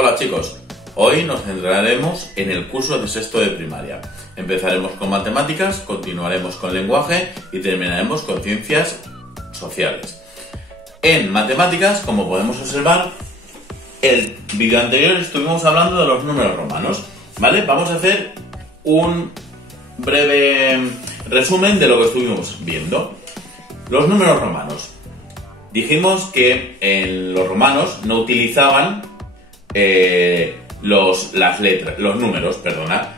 Hola chicos, hoy nos centraremos en el curso de sexto de primaria. Empezaremos con matemáticas, continuaremos con lenguaje y terminaremos con ciencias sociales. En matemáticas, como podemos observar, el vídeo anterior estuvimos hablando de los números romanos, ¿vale? Vamos a hacer un breve resumen de lo que estuvimos viendo. Los números romanos. Dijimos que los romanos no utilizaban los números,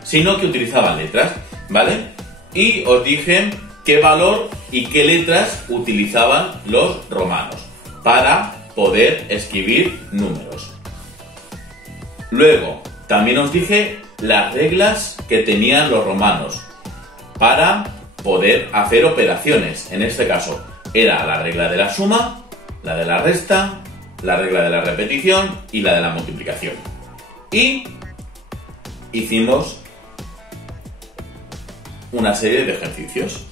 sino que utilizaban letras, ¿vale? Y os dije qué valor y qué letras utilizaban los romanos para poder escribir números. Luego, también os dije las reglas que tenían los romanos para poder hacer operaciones. En este caso, era la regla de la suma, la de la resta, la regla de la repetición y la de la multiplicación. Y hicimos una serie de ejercicios.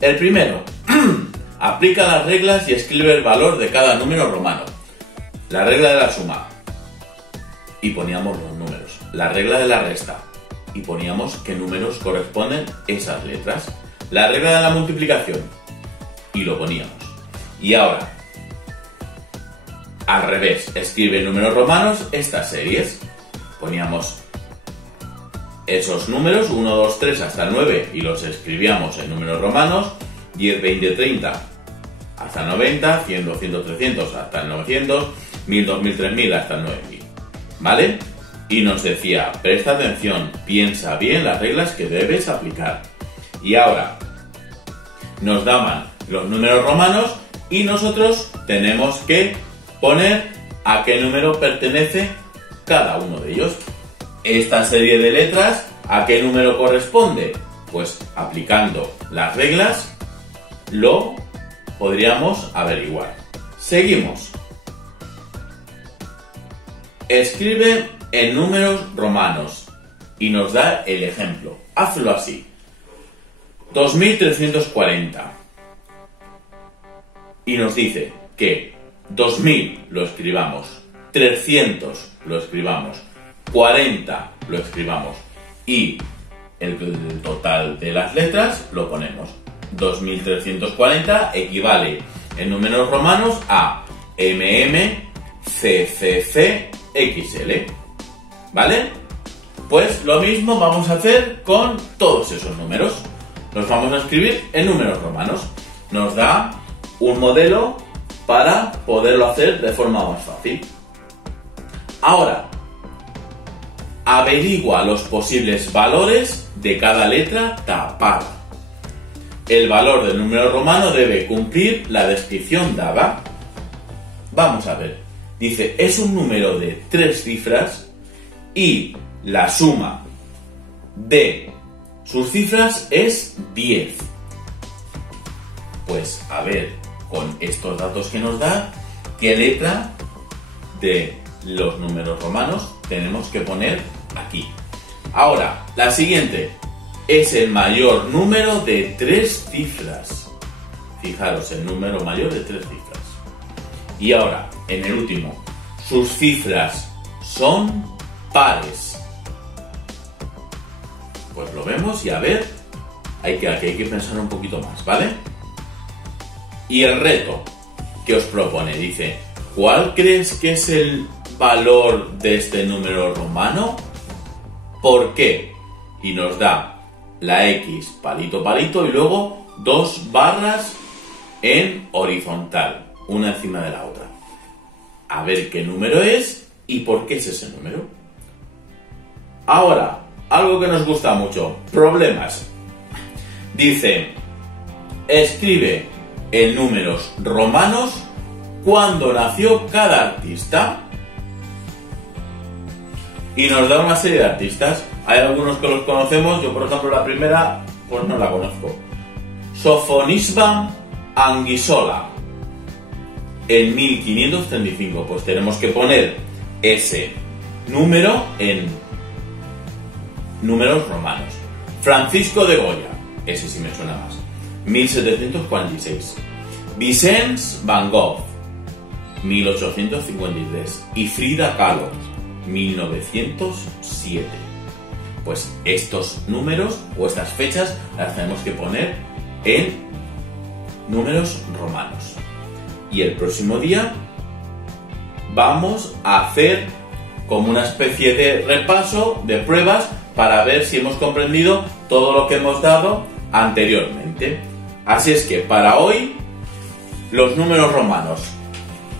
El primero, aplica las reglas y escribe el valor de cada número romano. La regla de la suma, y poníamos los números. La regla de la resta, y poníamos qué números corresponden esas letras. La regla de la multiplicación, y lo poníamos. Y ahora, al revés, escribe en números romanos estas series. Poníamos esos números, 1, 2, 3 hasta 9, y los escribíamos en números romanos, 10, 20, 30 hasta 90, 100, 200, 300 hasta el 900, 1000, 2000, 3000 hasta el 9000, ¿vale? Y nos decía, presta atención, piensa bien las reglas que debes aplicar. Y ahora, nos daban los números romanos y nosotros tenemos que poner a qué número pertenece cada uno de ellos. Esta serie de letras, ¿a qué número corresponde? Pues aplicando las reglas lo podríamos averiguar. Seguimos. Escribe en números romanos y nos da el ejemplo. Hazlo así. 2340. Y nos dice que 2000 lo escribamos, 300 lo escribamos, 40 lo escribamos y el total de las letras lo ponemos. 2340 equivale en números romanos a XL, ¿vale? Pues lo mismo vamos a hacer con todos esos números. Los vamos a escribir en números romanos. Nos da un modelo para poderlo hacer de forma más fácil. Ahora, averigua los posibles valores de cada letra tapada. El valor del número romano debe cumplir la descripción dada. Vamos a ver. Dice, es un número de 3 cifras y la suma de sus cifras es 10. Pues a ver, con estos datos que nos da, ¿qué letra de los números romanos tenemos que poner aquí? Ahora, la siguiente es el mayor número de 3 cifras. Fijaros, el número mayor de 3 cifras. Y ahora, en el último, sus cifras son pares. Pues lo vemos y a ver, aquí hay que pensar un poquito más, ¿vale? Y el reto que os propone, dice, ¿cuál crees que es el valor de este número romano? ¿Por qué? Y nos da la X palito palito y luego 2 barras en horizontal, una encima de la otra. A ver qué número es y por qué es ese número. Ahora, algo que nos gusta mucho, problemas. Dice, escribe en números romanos cuándo nació cada artista. Y nos da una serie de artistas. Hay algunos que los conocemos, yo por ejemplo la primera pues no la conozco. Sofonisba Anguissola, en 1535. Pues tenemos que poner ese número en números romanos. Francisco de Goya, ese sí me suena más, 1746. Vicenç Van Gogh, 1853. Y Frida Kahlo, 1907. Pues estos números o estas fechas las tenemos que poner en números romanos. Y el próximo día vamos a hacer como una especie de repaso de pruebas para ver si hemos comprendido todo lo que hemos dado anteriormente. Así es que para hoy los números romanos,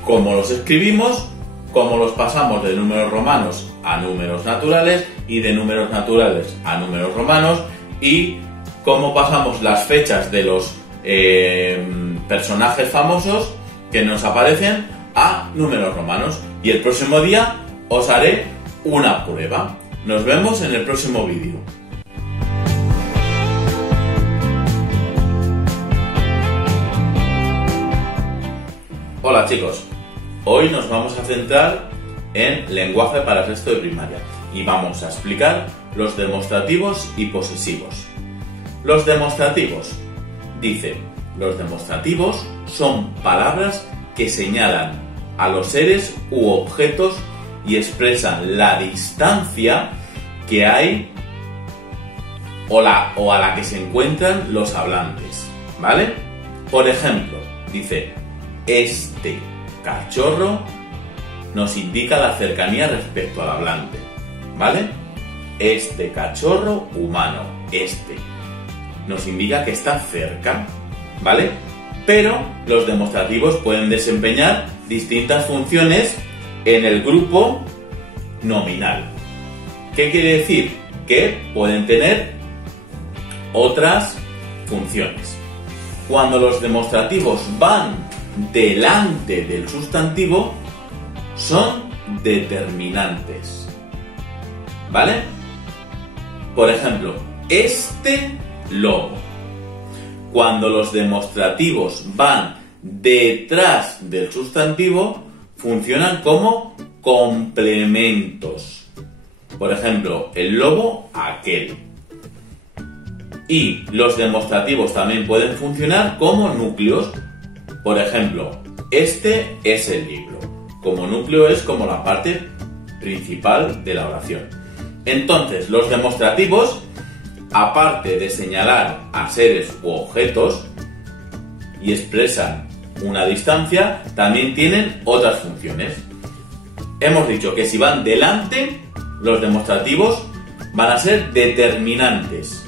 cómo los escribimos, cómo los pasamos de números romanos a números naturales y de números naturales a números romanos, y cómo pasamos las fechas de los personajes famosos que nos aparecen a números romanos. Y el próximo día os haré una prueba. Nos vemos en el próximo vídeo. Hola chicos, hoy nos vamos a centrar en lenguaje para sexto de primaria y vamos a explicar los demostrativos y posesivos. Los demostrativos, dice, los demostrativos son palabras que señalan a los seres u objetos y expresan la distancia que hay o a la que se encuentran los hablantes, ¿vale? Por ejemplo, dice, este cachorro nos indica la cercanía respecto al hablante, ¿vale? Este cachorro humano, este, nos indica que está cerca, ¿vale? Pero los demostrativos pueden desempeñar distintas funciones en el grupo nominal. ¿Qué quiere decir? Que pueden tener otras funciones. Cuando los demostrativos van delante del sustantivo, son determinantes, ¿vale? Por ejemplo, este lobo. Cuando los demostrativos van detrás del sustantivo, funcionan como complementos. Por ejemplo, el lobo, aquel. Y los demostrativos también pueden funcionar como núcleos. Por ejemplo, este es el libro. Como núcleo es como la parte principal de la oración. Entonces, los demostrativos, aparte de señalar a seres u objetos y expresan una distancia, también tienen otras funciones. Hemos dicho que si van delante, los demostrativos van a ser determinantes.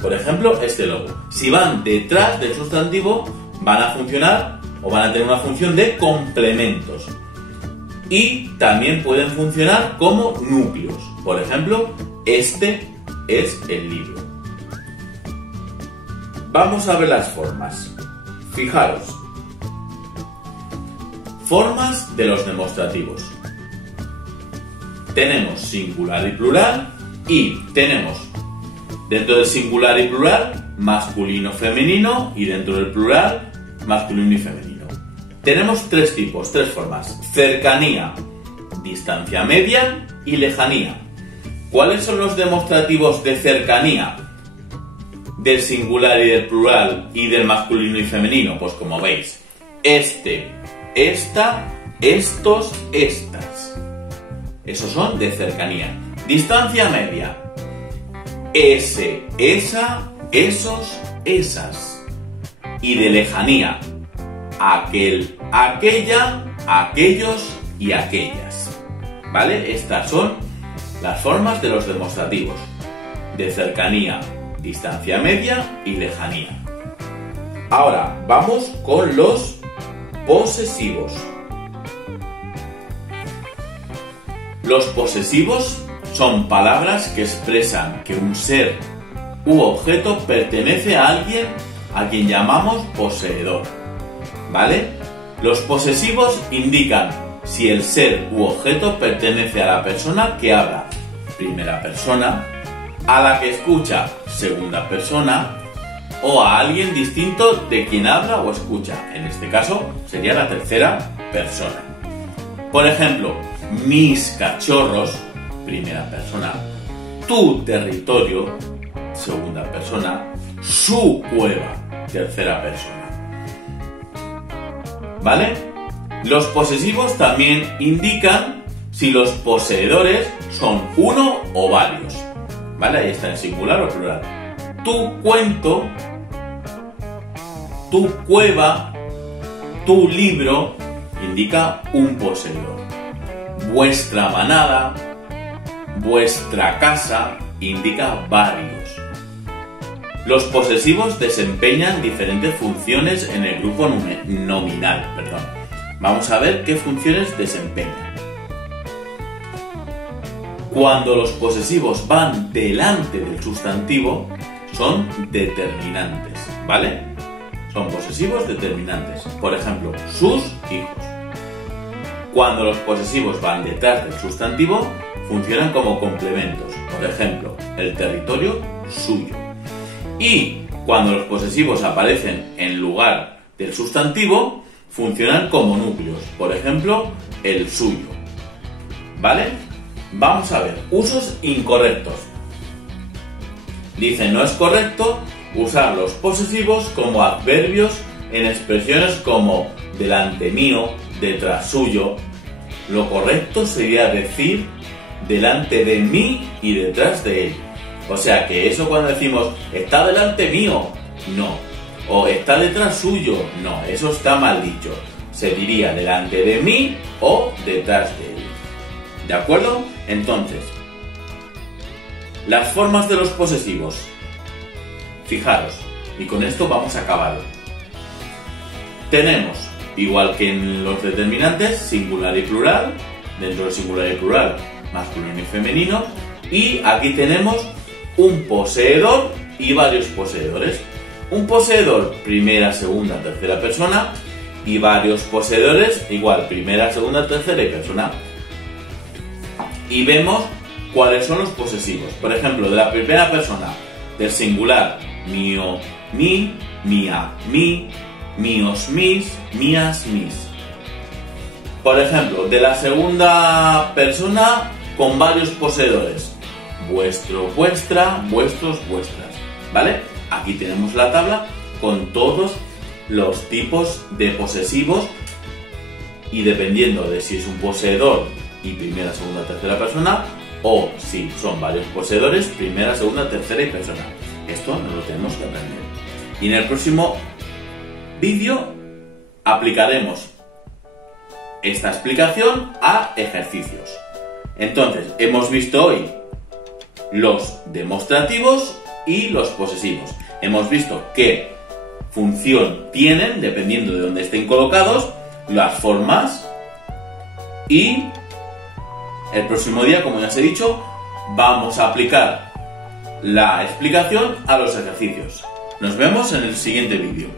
Por ejemplo, este lobo. Si van detrás del sustantivo, van a funcionar o van a tener una función de complementos. Y también pueden funcionar como núcleos. Por ejemplo, este es el libro. Vamos a ver las formas. Fijaros. Formas de los demostrativos. Tenemos singular y plural, y tenemos dentro del singular y plural masculino, femenino, y dentro del plural masculino y femenino. Tenemos tres tipos, tres formas: cercanía, distancia media y lejanía. ¿Cuáles son los demostrativos de cercanía del singular y del plural y del masculino y femenino? Pues como veis, este, esta, estos, estas. Esos son de cercanía. Distancia media: ese, esa, esos, esas. Y de lejanía: aquel, aquella, aquellos y aquellas. ¿Vale? Estas son las formas de los demostrativos: de cercanía, distancia media y lejanía. Ahora vamos con los posesivos. Los posesivos son palabras que expresan que un ser u objeto pertenece a alguien a quien llamamos poseedor, ¿vale? Los posesivos indican si el ser u objeto pertenece a la persona que habla, primera persona, a la que escucha, segunda persona, o a alguien distinto de quien habla o escucha. En este caso sería la tercera persona. Por ejemplo, mis cachorros, primera persona; tu territorio, segunda persona; su cueva, tercera persona. ¿Vale? Los posesivos también indican si los poseedores son uno o varios. ¿Vale? Ahí está en singular o plural. Tu cuento, tu cueva, tu libro indica un poseedor. Vuestra manada, vuestra casa indica varios. Los posesivos desempeñan diferentes funciones en el grupo nominal. Vamos a ver qué funciones desempeñan. Cuando los posesivos van delante del sustantivo, son determinantes, ¿vale? Son posesivos determinantes. Por ejemplo, sus hijos. Cuando los posesivos van detrás del sustantivo, funcionan como complementos. Por ejemplo, el territorio suyo. Y cuando los posesivos aparecen en lugar del sustantivo, funcionan como núcleos. Por ejemplo, el suyo. ¿Vale? Vamos a ver, usos incorrectos. Dice, no es correcto usar los posesivos como adverbios en expresiones como delante mío, detrás suyo. Lo correcto sería decir delante de mí y detrás de él. O sea que eso cuando decimos está delante mío, no. O está detrás suyo, no. Eso está mal dicho. Se diría delante de mí o detrás de él. ¿De acuerdo? Entonces, las formas de los posesivos. Fijaros, y con esto vamos a acabar. Tenemos, igual que en los determinantes, singular y plural. Dentro del singular y plural, masculino y femenino. Y aquí tenemos un poseedor y varios poseedores. Un poseedor, primera, segunda, tercera persona. Y varios poseedores, igual, primera, segunda, tercera y persona. Y vemos cuáles son los posesivos. Por ejemplo, de la primera persona, del singular, mío, mi, mía, mi, míos, mis, mías, mis. Por ejemplo, de la segunda persona, con varios poseedores. Vuestro, vuestra, vuestros, vuestras. ¿Vale? Aquí tenemos la tabla con todos los tipos de posesivos y dependiendo de si es un poseedor y primera, segunda, tercera persona o si son varios poseedores, primera, segunda, tercera y persona. Esto nos lo tenemos que aprender. Y en el próximo vídeo aplicaremos esta explicación a ejercicios. Entonces, hemos visto hoy los demostrativos y los posesivos. Hemos visto qué función tienen, dependiendo de dónde estén colocados, las formas y el próximo día, como ya os he dicho, vamos a aplicar la explicación a los ejercicios. Nos vemos en el siguiente vídeo.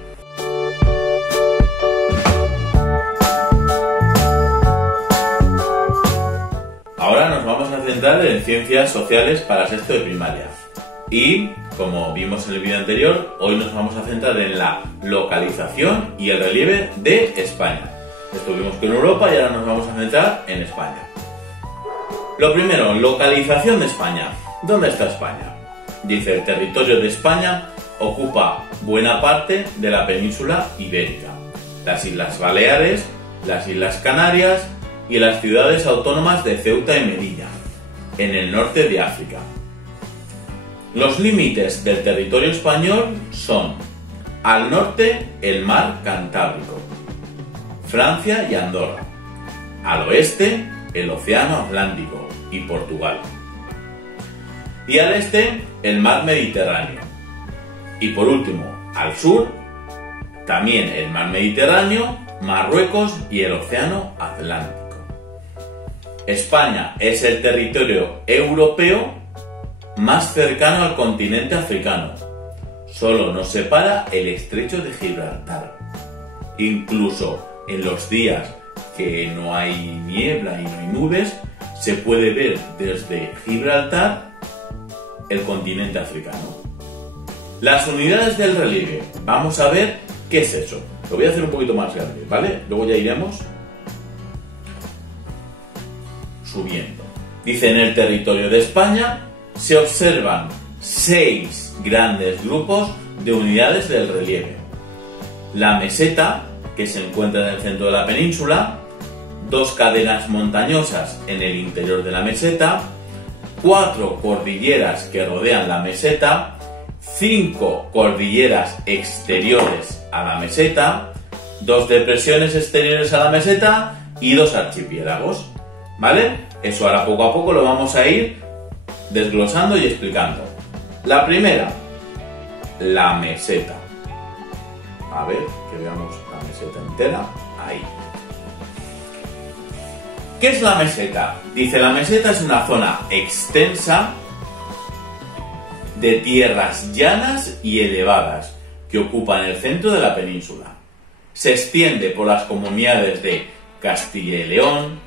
Ahora nos vamos a centrar en ciencias sociales para sexto de primaria. Y, como vimos en el vídeo anterior, hoy nos vamos a centrar en la localización y el relieve de España. Estuvimos con Europa y ahora nos vamos a centrar en España. Lo primero, localización de España. ¿Dónde está España? Dice, el territorio de España ocupa buena parte de la península ibérica, las Islas Baleares, las Islas Canarias y las ciudades autónomas de Ceuta y Melilla, en el norte de África. Los límites del territorio español son: al norte, el mar Cantábrico, Francia y Andorra; al oeste, el océano Atlántico y Portugal; y al este, el mar Mediterráneo; y por último, al sur, también el mar Mediterráneo, Marruecos y el océano Atlántico. España es el territorio europeo más cercano al continente africano. Solo nos separa el estrecho de Gibraltar. Incluso en los días que no hay niebla y no hay nubes, se puede ver desde Gibraltar el continente africano. Las unidades del relieve. Vamos a ver qué es eso. Lo voy a hacer un poquito más grande, ¿vale? Luego ya iremos subiendo. Dice, en el territorio de España se observan 6 grandes grupos de unidades del relieve. La meseta, que se encuentra en el centro de la península, 2 cadenas montañosas en el interior de la meseta, 4 cordilleras que rodean la meseta, 5 cordilleras exteriores a la meseta, 2 depresiones exteriores a la meseta y 2 archipiélagos, ¿vale? Eso ahora poco a poco lo vamos a ir desglosando y explicando. La primera, la meseta. A ver, que veamos la meseta entera. Ahí. ¿Qué es la meseta? Dice, la meseta es una zona extensa de tierras llanas y elevadas que ocupan el centro de la península. Se extiende por las comunidades de Castilla y León,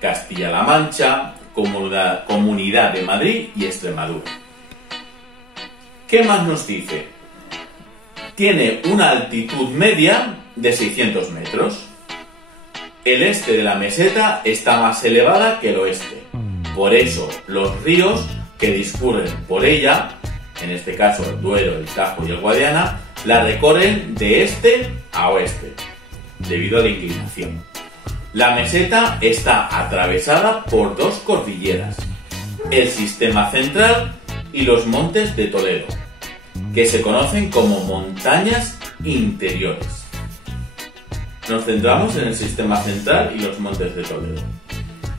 Castilla-La Mancha, Comunidad de Madrid y Extremadura. ¿Qué más nos dice? Tiene una altitud media de 600 metros. El este de la meseta está más elevada que el oeste. Por eso, los ríos que discurren por ella, en este caso el Duero, el Tajo y el Guadiana, la recorren de este a oeste, debido a la inclinación. La meseta está atravesada por 2 cordilleras, el Sistema Central y los Montes de Toledo, que se conocen como montañas interiores. Nos centramos en el Sistema Central y los Montes de Toledo.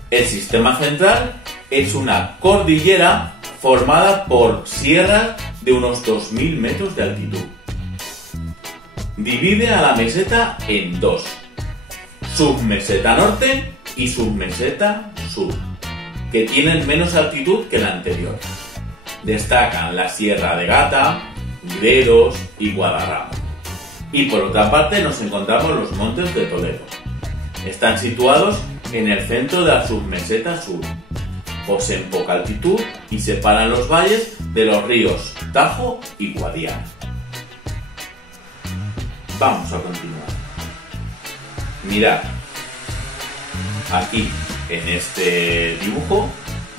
El Sistema Central es una cordillera formada por sierras de unos 2000 metros de altitud. Divide a la meseta en 2, submeseta norte y submeseta sur, que tienen menos altitud que la anterior. Destacan la Sierra de Gata, Gredos y Guadarrama. Y por otra parte nos encontramos los Montes de Toledo. Están situados en el centro de la submeseta sur. Poseen poca altitud y separan los valles de los ríos Tajo y Guadiana. Vamos a continuar. Mirad, aquí en este dibujo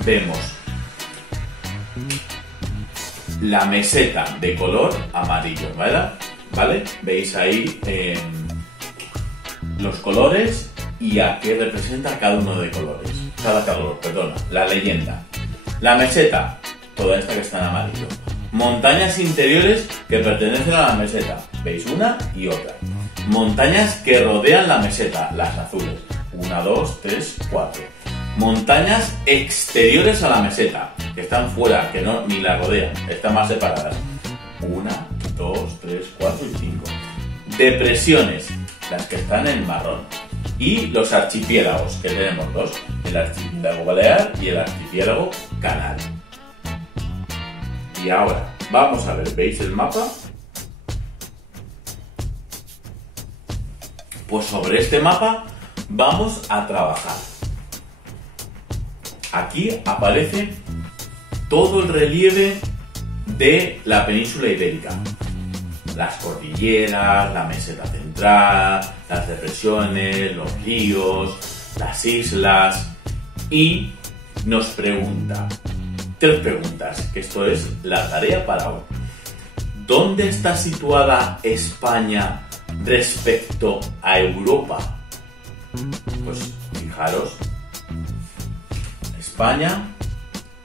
vemos la meseta de color amarillo, ¿vale? Veis ahí los colores y a qué representa cada uno de colores. Cada color, perdona, la leyenda. La meseta, toda esta que está en amarillo. Montañas interiores que pertenecen a la meseta. ¿Veis? Una y otra. Montañas que rodean la meseta, las azules. 1, 2, 3, 4. Montañas exteriores a la meseta, que están fuera, que no ni la rodean, están más separadas. 1, 2, 3, 4 y 5. Depresiones, las que están en marrón. Y los archipiélagos, que tenemos 2, el archipiélago Balear y el archipiélago Canario. Y ahora, vamos a ver, ¿veis el mapa? Pues sobre este mapa vamos a trabajar. Aquí aparece todo el relieve de la península ibérica. Las cordilleras, la meseta central, las depresiones, los ríos, las islas. Y nos pregunta, 3 preguntas, que esto es la tarea para hoy. ¿Dónde está situada España respecto a Europa? Pues fijaros, España,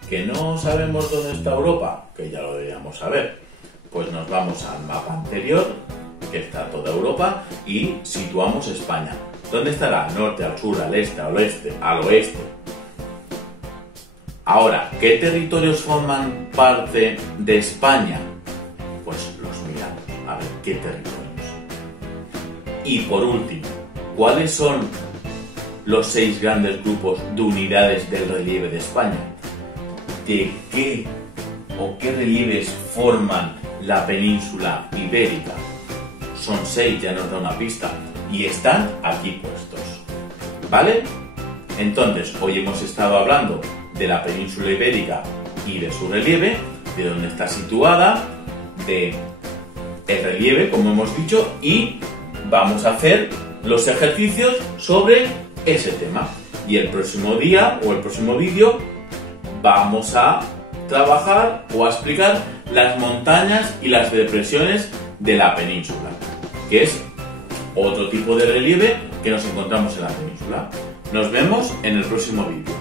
que no sabemos dónde está Europa, que ya lo deberíamos saber. Pues nos vamos al mapa anterior, que está toda Europa, y situamos España. ¿Dónde estará? Al norte, al sur, al este, al oeste, al oeste. Ahora, ¿qué territorios forman parte de España? Pues los miramos, a ver qué territorios. Y por último, ¿cuáles son los 6 grandes grupos de unidades del relieve de España? ¿De qué o qué relieves forman la península ibérica? Son 6, ya nos da una pista, y están aquí puestos, ¿vale? Entonces, hoy hemos estado hablando de la península ibérica y de su relieve, de dónde está situada, de el relieve, como hemos dicho, y vamos a hacer los ejercicios sobre ese tema. Y el próximo día o el próximo vídeo vamos a trabajar o a explicar las montañas y las depresiones de la península, que es otro tipo de relieve que nos encontramos en la península. Nos vemos en el próximo vídeo.